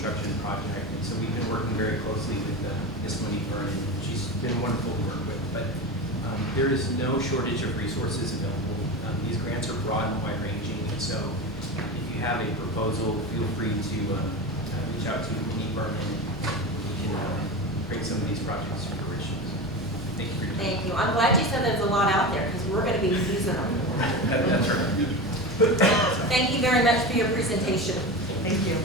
construction project. And so we've been working very closely with Ms. Monique Vernon. She's been wonderful to work with, but there is no shortage of resources available. These grants are broad and wide-ranging, and so if you have a proposal, feel free to reach out to Monique Vernon, and we can bring some of these projects to fruition. Thank you for your time. Thank you. I'm glad you said there's a lot out there because we're going to be using them. That's right. Thank you very much for your presentation. Thank you.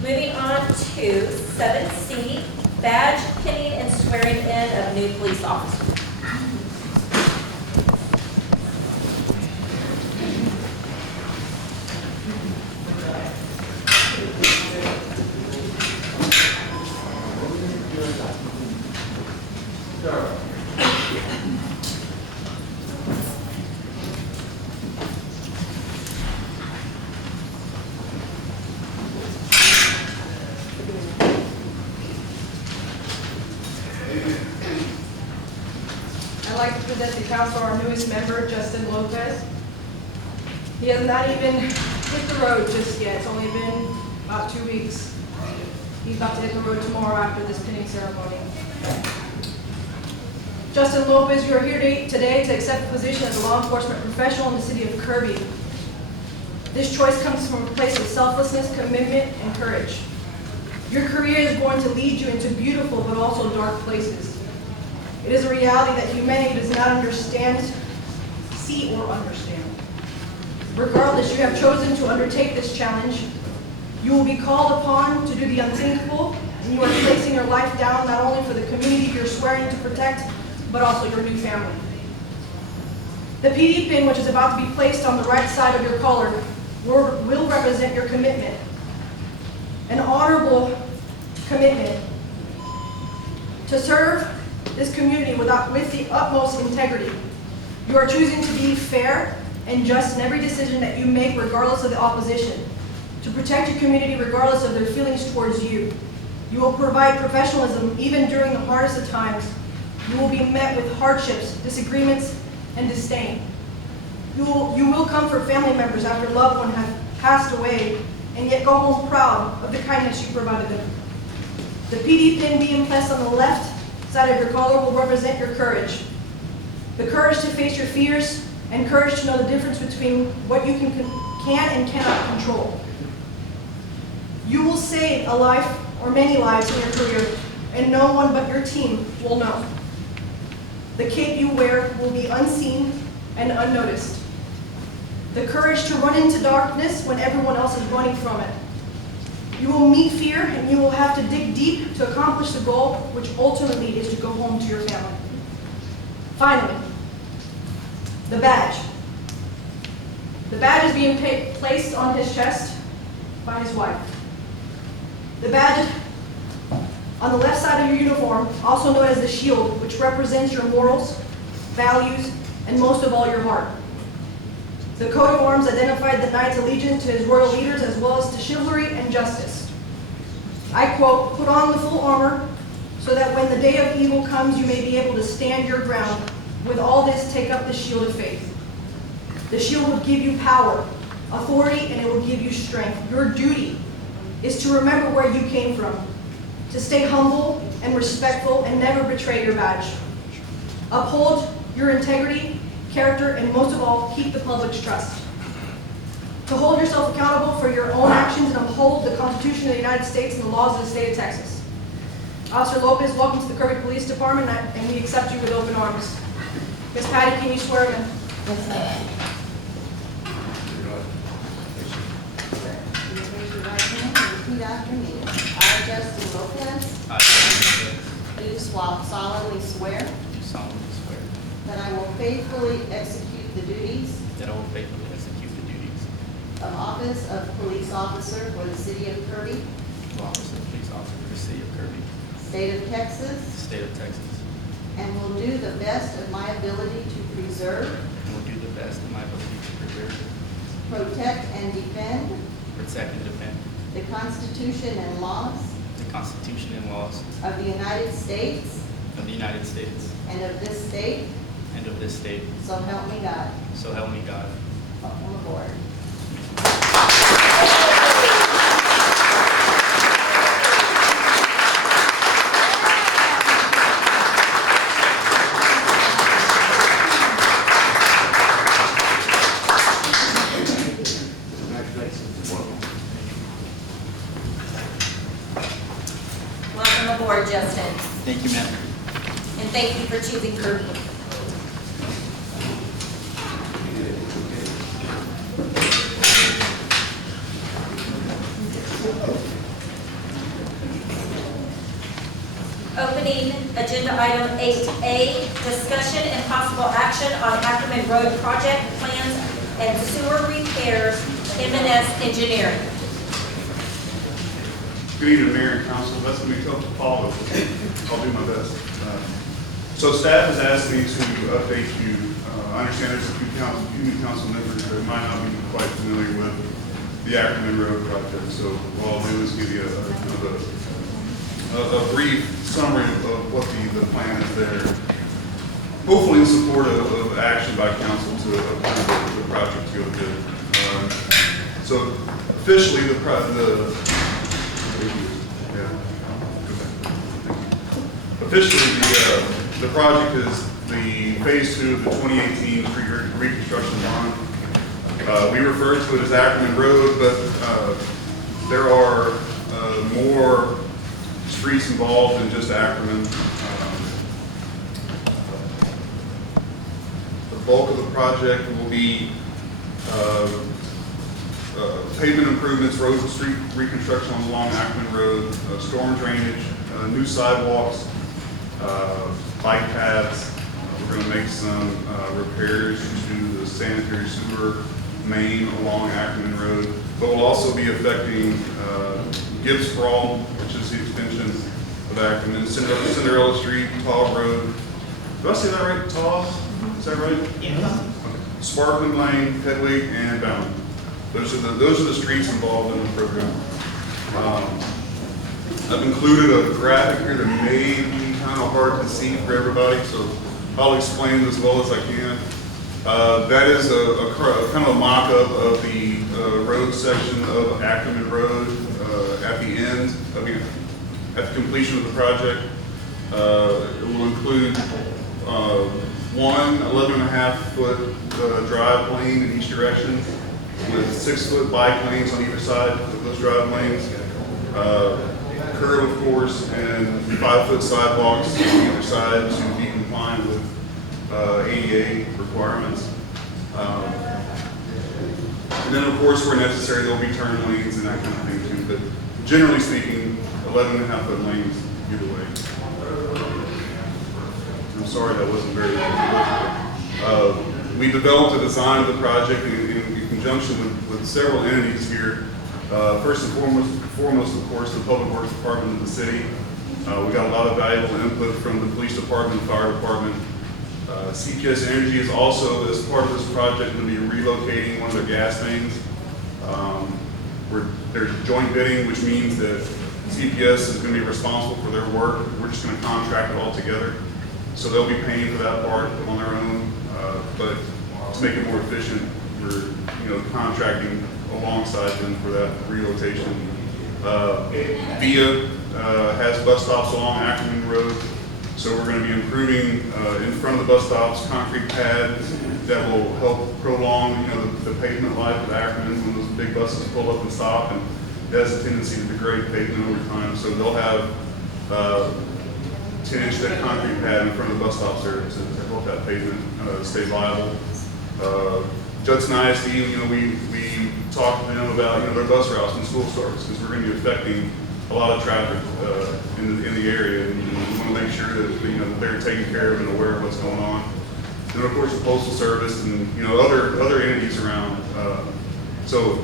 Moving on to 7C, badge pinning and swearing in of new police officers. I'd like to present to council our newest member, Justin Lopez. He has not even hit the road just yet. It's only been about 2 weeks. He's about to hit the road tomorrow after this pinning ceremony. Justin Lopez, you are here today to accept the position as a law enforcement professional in the city of Kirby. This choice comes from a place of selflessness, commitment, and courage. Your career is going to lead you into beautiful but also dark places. It is a reality that humanity does not understand, see, or understand. Regardless, you have chosen to undertake this challenge. You will be called upon to do the unthinkable, and you are placing your life down not only for the community you're swearing to protect, but also your new family. The PD pin, which is about to be placed on the right side of your collar, will represent your commitment. An honorable commitment to serve this community with the utmost integrity. You are choosing to be fair and just in every decision that you make, regardless of the opposition, to protect your community regardless of their feelings towards you. You will provide professionalism even during the hardest of times. You will be met with hardships, disagreements, and disdain. You will comfort family members after loved ones have passed away, and yet go home proud of the kindness you provided them. The PD pin being placed on the left side of your collar will represent your courage. The courage to face your fears, and courage to know the difference between what you can and cannot control. You will save a life or many lives in your career, and no one but your team will know. The cape you wear will be unseen and unnoticed. The courage to run into darkness when everyone else is running from it. You will meet fear, and you will have to dig deep to accomplish the goal, which ultimately is to go home to your family. Finally, the badge. The badge is being placed on his chest by his wife. The badge on the left side of your uniform, also known as the shield, which represents your morals, values, and most of all, your heart. The coat of arms identified the knight's allegiance to his royal leaders as well as to chivalry and justice. I quote, "Put on the full armor so that when the day of evil comes, you may be able to stand your ground. With all this, take up the shield of faith." The shield will give you power, authority, and it will give you strength. Your duty is to remember where you came from, to stay humble and respectful and never betray your badge. Uphold your integrity, character, and most of all, keep the public's trust. To hold yourself accountable for your own actions and uphold the Constitution of the United States and the laws of the state of Texas. Officer Lopez, welcome to the Kirby Police Department, and we accept you with open arms. Ms. Patty, can you swear in? Yes, ma'am. Raise your right hand and repeat after me. I, Justin Lopez, I, Justin Lopez, do solemnly swear do solemnly swear that I will faithfully execute the duties that I will faithfully execute the duties of office of police officer for the city of Kirby, of office of police officer for the city of Kirby, state of Texas, state of Texas, and will do the best of my ability to preserve, and will do the best of my ability to preserve, protect, and defend protect, and defend the Constitution and laws the Constitution and laws of the United States of the United States and of this state, and of this state, so help me God. so help me God. Welcome aboard. welcome aboard, Justin. Thank you, ma'am. And thank you for choosing Kirby. Opening agenda item 8A, discussion and possible action on Ackerman Road project plans and sewer repairs, M&S Engineering. Good evening, Mayor and Council. That's going to be tough to follow. I'll do my best. So staff has asked me to update you. I understand there's a few new council members that might not be quite familiar with the Ackerman Road project. So what I'll do is give you a brief summary of what the plan is there. Hopefully in support of action by council to approve the project to go bid. So officially the project is the phase 2 of the 2018 street reconstruction bond. We refer to it as Ackerman Road, but there are more streets involved than just Ackerman. The bulk of the project will be pavement improvements, road and street reconstruction along Ackerman Road, storm drainage, new sidewalks, bike paths. We're going to make some repairs to the sanitary sewer main along Ackerman Road, but we'll also be affecting Gibbs Sprawl, which is the extension of Ackerman, Cinderella Street, Taw Road. Do I say that right? Taw? Is that right? Yeah. Okay. Sparkling Lane, Hedwig, and Bound. Those are the streets involved in the program. I've included a graphic here that may be kind of hard to see for everybody, so I'll explain it as well as I can. That is a kind of a mock-up of the road section of Ackerman Road at the end, at the completion of the project. It will include one 11.5-foot drive lane in each direction with 6-foot bike lanes on either side of those drive lanes. Curb, of course, and 5-foot sidewalks on either side to be compliant with ADA requirements. And then, of course, where necessary, there'll be turn lanes and that kind of thing too. But generally speaking, 11.5-foot lanes either way. I'm sorry that wasn't very clear. We developed a design of the project in conjunction with several entities here. First and foremost, of course, the Public Works Department of the city. We got a lot of valuable input from the police department, fire department. CPS Energy is also, as part of this project, going to be relocating one of their gas mains. There's joint bidding, which means that CPS is going to be responsible for their work. We're just going to contract it all together. So they'll be paying for that part on their own. But to make it more efficient, we're contracting alongside them for that relocation. VIA has bus stops along Ackerman Road. So we're going to be improving in front of the bus stops, concrete pads that will help prolong, the pavement life of Ackerman when those big buses pull up and stop, and it has a tendency to degrade pavement over time. So they'll have 10-inch thick concrete pad in front of the bus stops there to help that pavement stay viable. Judson ISD, we talked to them about their bus routes when school starts, because we're going to be affecting a lot of traffic in the area, and we want to make sure that they're taken care of and aware of what's going on. And of course the Postal Service and other entities around. So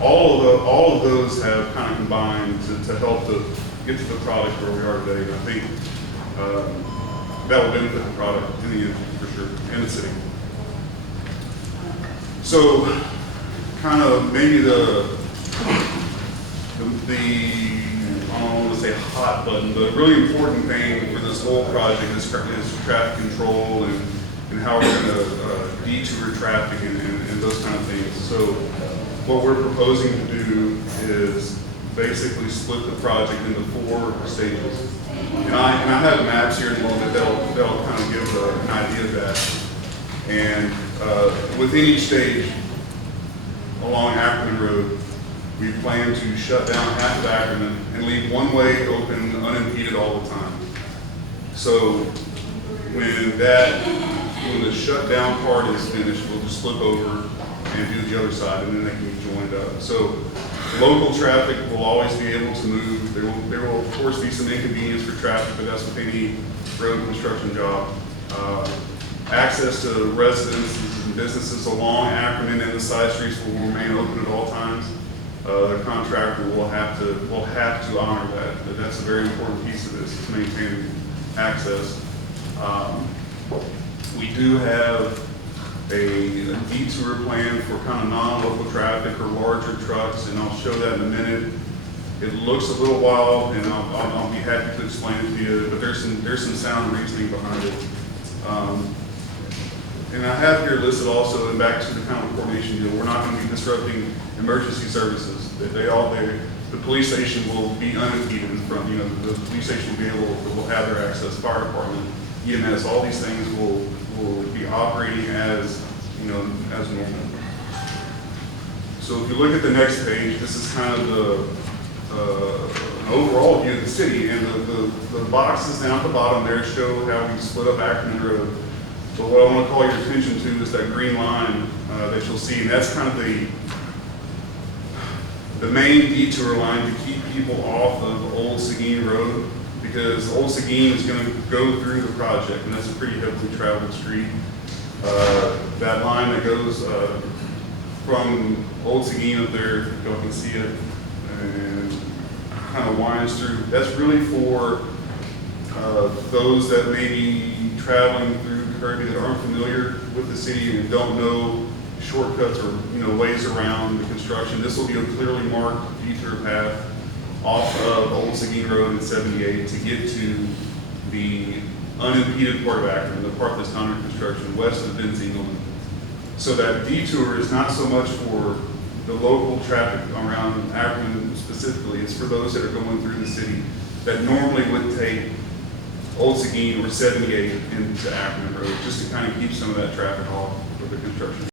all of those have kind of combined to help to get to the product where we are today. And I think that will benefit the product in the end for sure, and the city. So kind of maybe the I don't want to say hot button, but really important thing for this whole project is traffic control and how we're going to detour traffic and those kind of things. So what we're proposing to do is basically split the project into 4 stages. And I have maps here in a little bit that'll kind of give an idea of that. And within each stage along Ackerman Road, We plan to shut down half of Ackerman and leave one way open unimpeded all the time. So when the shutdown part is finished, we'll just flip over and do the other side, and then they can be joined up. So local traffic will always be able to move. There will of course be some inconvenience for traffic, but that's with any road construction job. Access to residences and businesses along Ackerman and the side streets will remain open at all times. The contractor will have to honor that. That's a very important piece of this, is maintaining access. We do have a detour plan for kind of non-local traffic or larger trucks, and I'll show that in a minute. It looks a little wild, and I'll be happy to explain it to you, but there's some sound reasoning behind it. And I have here listed also, and back to the kind of coordination deal, we're not going to be disrupting emergency services. The police station will be unimpeded in front, the police station will have their access, fire department, EMS, all these things will be operating as normal. So if you look at the next page, this is kind of an overall view of the city, and the boxes down at the bottom there show how we split up Ackerman Road. But what I want to call your attention to is that green line that you'll see, and that's kind of the main detour line to keep people off of Old Seguin Road, because Old Seguin is going to go through the project, and that's a pretty heavily traveled street. That line that goes from Old Seguin up there, you all can see it, and kind of winds through. That's really for those that may be traveling through Kirby that aren't familiar with the city and don't know shortcuts or ways around the construction. This will be a clearly marked detour path off of Old Seguin Road and 78 to get to the unimpeded part of Akron, the part that's under construction west of Ben Zingelman. So that detour is not so much for the local traffic around Akron specifically, it's for those that are going through the city that normally would take Old Seguin or 78 into Ackerman Road, just to kind of keep some of that traffic off for the construction.